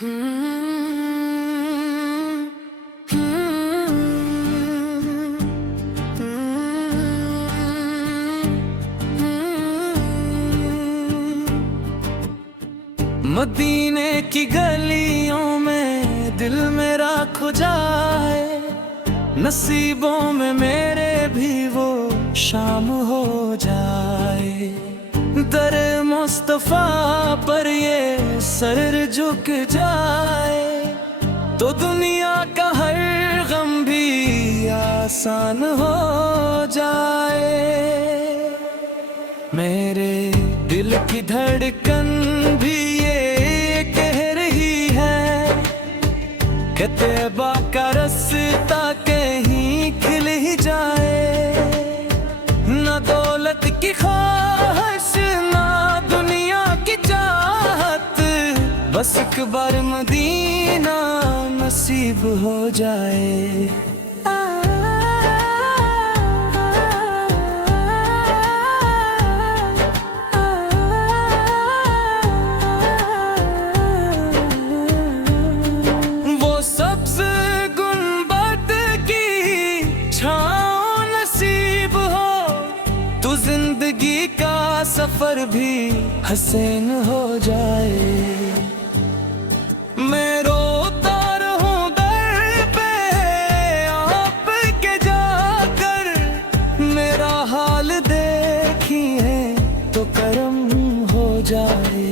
मदीने की गलियों में दिल मेरा खो जाए, नसीबों में मेरे भी वो शाम हो जाए। दर मुस्तफा पर ये सर झुक जाए तो दुनिया का हर गम भी आसान हो जाए। मेरे दिल की धड़कन भी ये कह रही है कि तैबा का रास्ता कहीं खिल ही जाए। ना दौलत की ख्वाहिश ना दुनिया की चाहत, बस एक बार मदीना नसीब हो जाए। तो जिंदगी का सफर भी हसीन हो जाए। मैं रोता रहूं दर पे आपके जाकर, मेरा हाल देखिए तो करम हो जाए।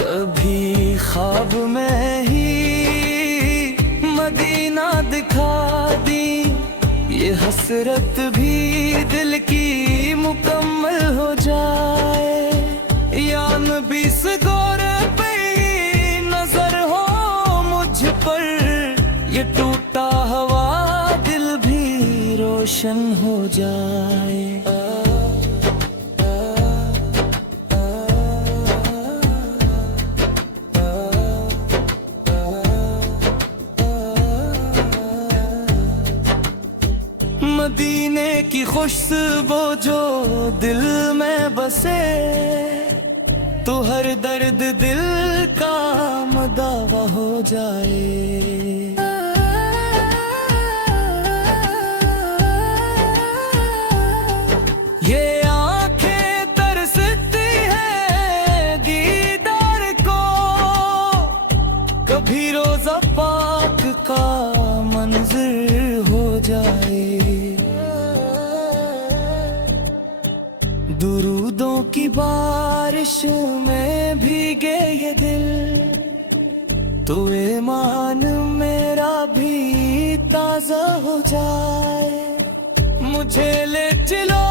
कभी ख्वाब में ही मदीना दिखा दी, ये हसरत भी दिल की मुकम्मल हो जाए। या नबी से गौर पे नजर हो मुझ पर, ये टूटा हुआ दिल भी रोशन हो जाए। मदीने की खुशबू जो दिल में बसे, तो हर दर्द दिल का मदावा हो जाए। ये आंखें तरसती है दीदार को, कभी रोजा पाक का मंजर हो जाए। दुरूदों की बारिश में भीगे ये दिल, तो ईमान मेरा भी ताजा हो जाए। मुझे ले चलो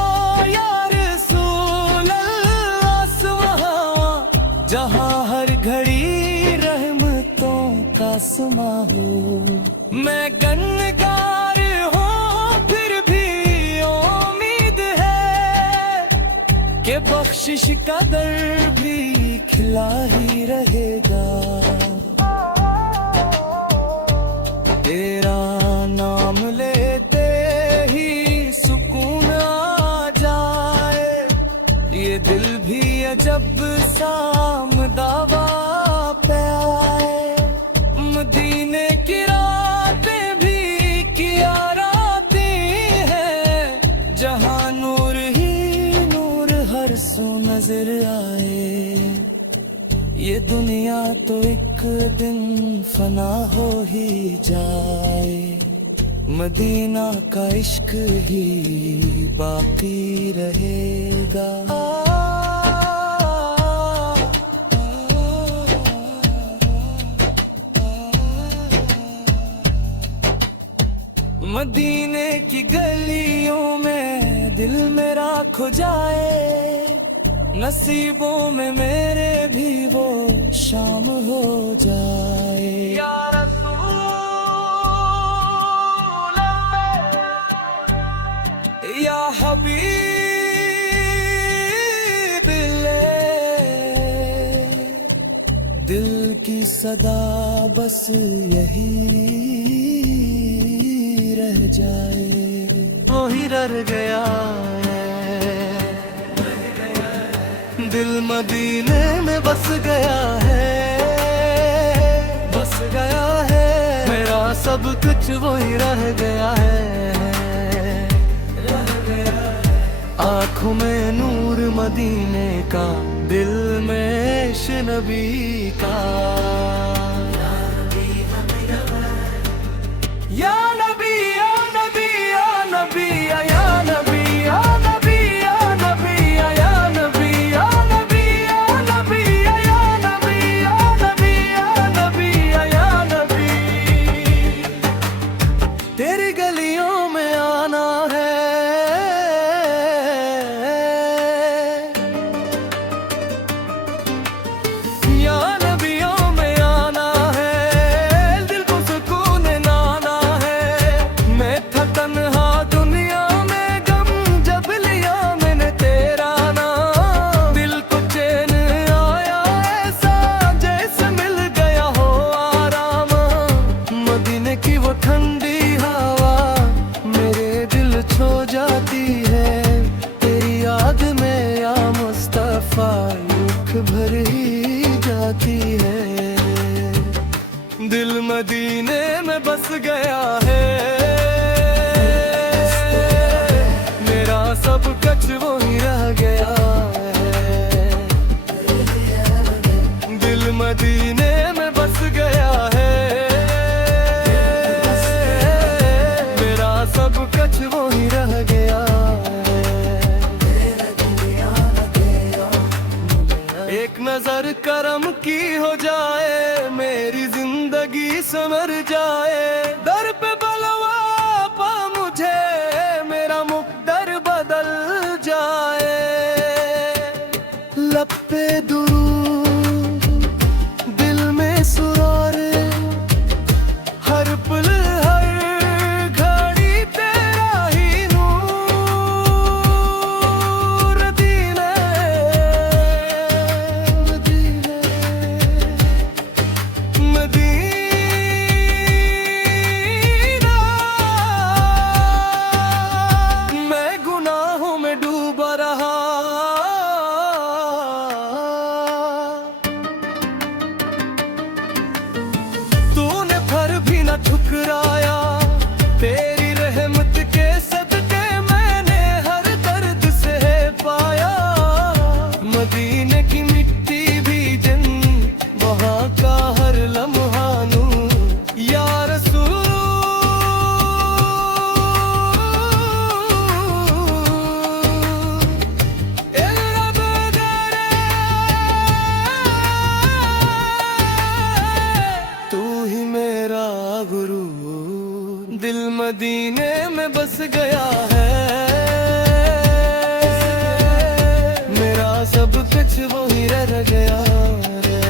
या रसूल अल्लाह वहाँ, जहाँ हर घड़ी रहमतों का समा हो। मैं गन्नगार हूँ फिर भी उम्मीद है कि बख्शिश का दर भी खिला ही रहेगा। तेरा नाम लेते ही सुकून आ जाए, ये दिल भी अजब सा दावा पे आए। मदीने की रातें भी किया रातें हैं, जहाँ नूर ही नूर हर सू नजर आए। ये दुनिया तो एक दिन फना हो ही जाए, मदीना का इश्क ही बाकी रहेगा। मदीने की गलियों में दिल मेरा खो जाए, नसीबों में मेरे भी वो शाम हो जाए। या रसूल या हबीब दिल की सदा बस यही रह जाए। वो ही रह गया दिल मदीने में बस गया है। सब कुछ वही रह गया है। आँखों में नूर मदीने का, दिल में इश्क नबी का। या नबी या नबी या नबी या नबी या नबी या नबी या नबी या नबी या नबी या नबी या नबी या नबी या नबी। तेरी गलियों में आना है, या नबियों में आना है, दिल को सुकून नाना है। मैं था तन्हा दुनिया में, गम जब लिया मैंने तेरा नाम। दिल को चैन आया ऐसा, जैसे मिल गया हो आराम। मदीने की वो ठंडी हवा मेरे दिल छो जाती है। तेरी याद में या मुस्तफा रुख भर ही जाती है। दिल मदीने में बस गया है, मेरा सब कुछ वही रह गया है। दिल मदीने में बस गया है, मेरा सब कुछ वही रह गया है। एक नजर करम की हो जाए, मेरी जिंदगी संवर जाए। दर पे बलवा पा मुझे, मेरा मुक़द्दर बदल जाए। लब पे दुरूद, दिल में सुरार, हर पल हर घड़ी तेरा ही नूर। मदीने मदीना, मैं गुनाहों में डूबा रहा। तूने फिर भी न ठुकराया, तेरी रहमत के सदके मैंने हर दर्द से पाया। मदीने की मिट्टी भी जन, वहाँ का हर लम्हा नूर। या रसूल तू ही मेरा गुरु। दिल मदीने में बस गया है, मेरा सब कुछ वही रह गया है।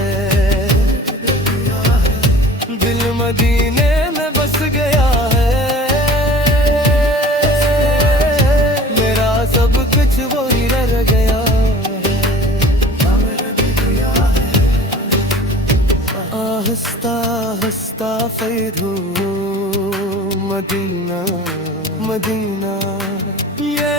दिल मदीने में बस गया है, मेरा सब कुछ वही रह गया है। आहिस्ता आहिस्ता फैद हो मदीना मदीना, ये